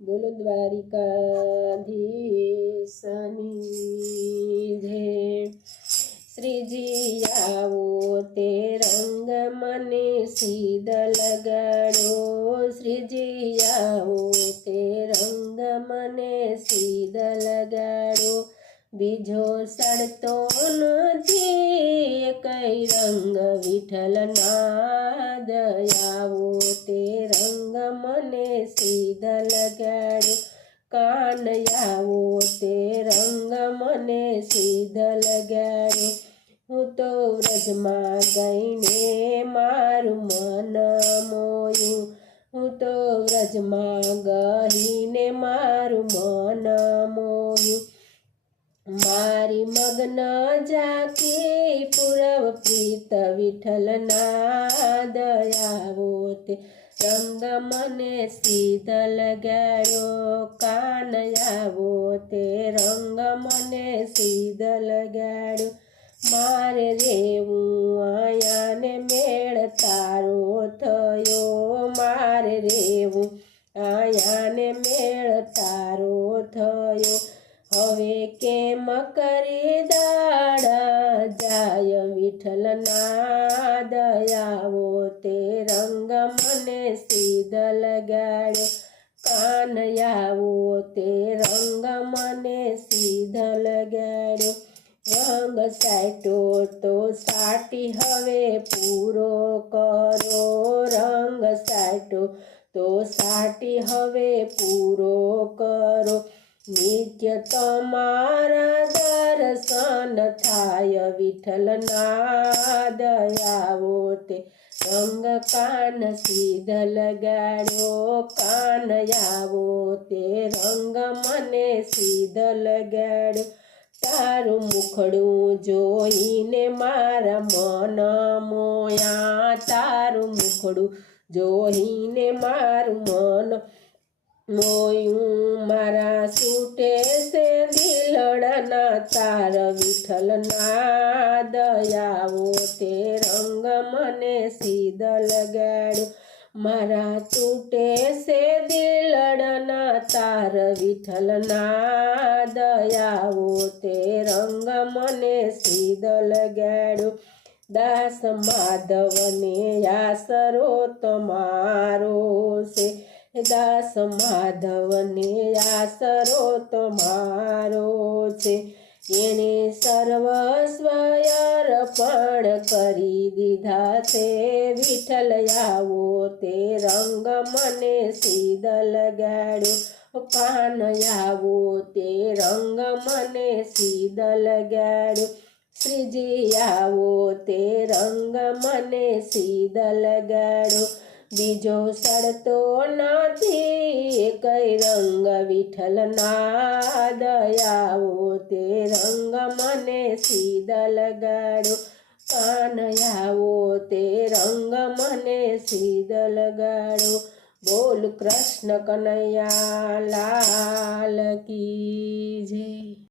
બોલો દ્વારિકાધીશની જય। શ્રીજી આવો તે રંગ મને સીધ લગાડો, શ્રીજી આવો તે રંગ મને સીધ લગાડો। બીજો સડતો નથી કઈ રંગ વિઠ્ઠલના, દયાવો તે રંગ મને સીધ લગાડો। કાનયાવો તે રંગ મને સીધ લગાડો। હું તો વ્રજમાં ગઈને મારું મન મોયું, હું તો વ્રજમાં ગઈને મારું મન મોયું। મારી મગ્ન જાકી પૂરવ પ્રીત વિઠ્ઠલના, દયાવો તે રંગ મને સીધ લગાડ્યો। કાનયાવો તે રંગ મને સીધ લગાડ્યો। મારે રેવું આયા ને મેળ તારો થયો, મારે રેવું આયા ને મેળ તારો થયો। હવે કેમ કરી દાડા જાય વિઠ્ઠલના, દયાવો તે રંગ મને સીધ લગાડ્યો। કાનયાવો તે રંગ મને સીધ લગાડ્યો। રંગ સાટ્યો તો સાટી હવે પૂરો કરો, રંગ સાટ્યો તો સાટી હવે પૂરો કરો। નિત્ય તમારા દર્શન થાય વિઠ્ઠલના, દયાવો તે રંગ કાન સીધ લગાડ્યો। કાનયાવો તે રંગ મને સીધ લગાડ્યો। તારું મુખડું જોઈને મારા મન મોયા, તારું મુખડું જોઈને મારું મન મોયું। મારા છૂટે છે દિલડાના તાર વિઠ્ઠલના, દયાવો તે રંગ મને સીધ લગાડ્યો। મારા તૂટે છે દિલડાના તાર વિઠ્ઠલના, દયાવો તે રંગ મને સીધ લગાડ્યો। દાસ માધવને આસરો તમારો છે, દાસ માધવને આસરો તમારો છે। એણે સર્વસ્વ અર્પણ કરી દીધા છે, વિઠ્ઠલ આવો તે રંગ મને સીધ લગાડ્યો। કાનયાવો તે રંગ મને સીધ લગાડ્યો। શ્રીજી આવો તે રંગ મને સીધ લગાડ્યો। બીજો સડતો નથી કઈ રંગ વિઠ્ઠલના, દયાવો તે રંગ મને સીધ લગાડ્યો। કાનયાવો તે રંગ મને સીધ લગાડ્યો। બોલ કૃષ્ણ કનૈયા લાલ કી જય।